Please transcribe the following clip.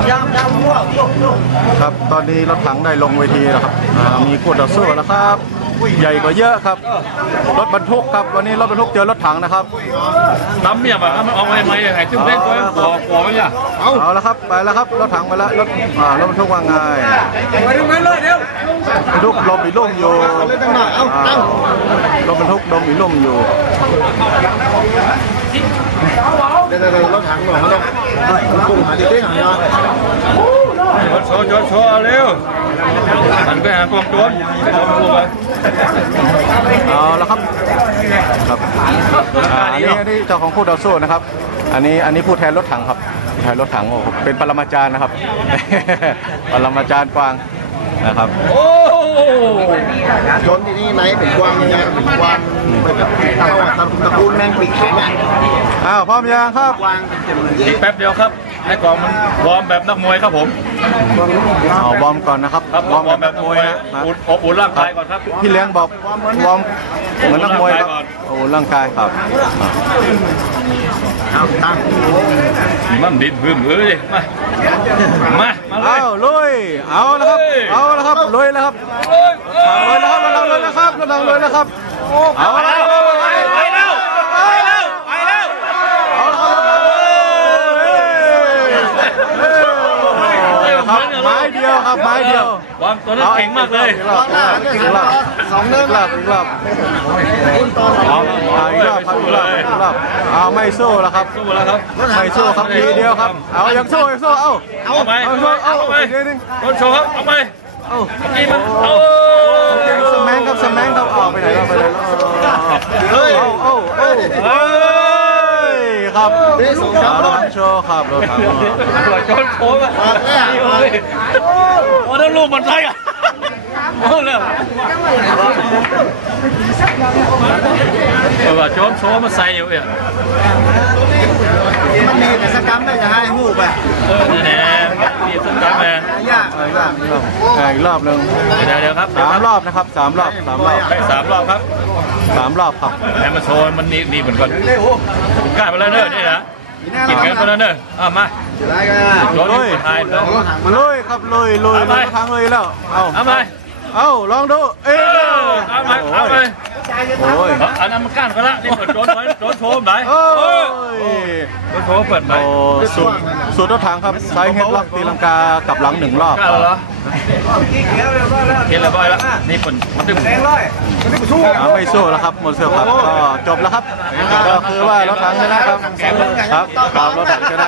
ครับตอนนี้รถถังได้ลงเวทีแล้วครับมีคู่ต่อสู้แล้วครับใหญ่กว่าเยอะครับรถบรรทุกครับวันนี้รถบรรทุกเจอรถถังนะครับน้ำเมียแบบมันเอาไงยังไงจึงเพ่งตัวก่อไม่ยากเอาแล้วครับไปแล้วครับรถถังไปแล้วรถบรรทุกว่าไงไปดูไหมเลยเดี๋ยวบรรทุกลมอีลุ่มอยู่รถบรรทุกลมอีลุ่มอยู่เดี๋ยวรถถังหน่อยเขาต้องปุ่มหาที่เต้นหน่อยนะโชว์เร็วมันก็หากองโจรเอาแล้วครับอันนี้เจ้าของคู่ต่อสู้นะครับอันนี้ผู้แทนรถถังครับแทนรถถังโอ้เป็นปรมาจารย์นะครับปรมาจารย์กวางนะครับโอ้ชนที่นี่ไหนเป็นกวางยังไงเป็นกวางแบบตระกูลแมงปีกแข็งอ่ะพร้อมยังครับกวางอีกแป๊บเดียวครับให้กองมันวอร์มแบบนักมวยครับผมวอร์มก่อนนะครับวอร์มแบบนักมวยอุ่นร่างกายก่อนครับพี่เลี้ยงบอกวอร์มเหมือนนักมวยครับอุ่นร่างกายครับตั้งมันดินพื้นเลยมาเอาลุยเอาแล้วครับลุยแล้วครับลุยแล้วครับลุยแล้วครับลุยแล้วครับเอาแล้วไปแล้วไม้เดียวครับไม้เดียววางตัวนั้นเก่งมากเลยสองเริ่มอีกรอบอีกรอบเอาไม่สู้แล้วครับไม่สู้ครับทีเดียวครับเอายังสู้เอาไปโดนโชว์ครับเอาไปนี่มันสแมงครับออกไปไหนเราไปไหนครับรถโชว์ครับรถถังโจนโชว์แบบโอ้แล้วลูกมันไรอ่ะโอ้เลยโจนโชว์มาใส่อยู่เนี่ยมันมีแต่สกัมได้จะให้หูไปแน่มีสกัมแน่ยากอีกรอบนึงเดี๋ยวครับ 3 รอบนะครับ3 รอบ 3 รอบครับ 3 รอบครับให้มันโชว์มันนี่เหมือนกันกล้าไปแล้วเนอะนี่นะกินกันไปแล้วเนอะมาลุยครับลุยทางเลยแล้วเอาลองดูเอาไปอันนั้นมันก้านไปละนี่เปิดโจนโชว์ไหนโจนโชว์เปิดไหนสูตรรถถังครับไซส์เฮดล็อกตีลังกากลับหลัง1 รอบเห็นแล้วบ่อยแล้วนี่เปิดมันดึงไม่สู้แล้วครับหมดเสือครับก็จบแล้วครับก็คือว่ารถถังชนะครับรถถังชนะ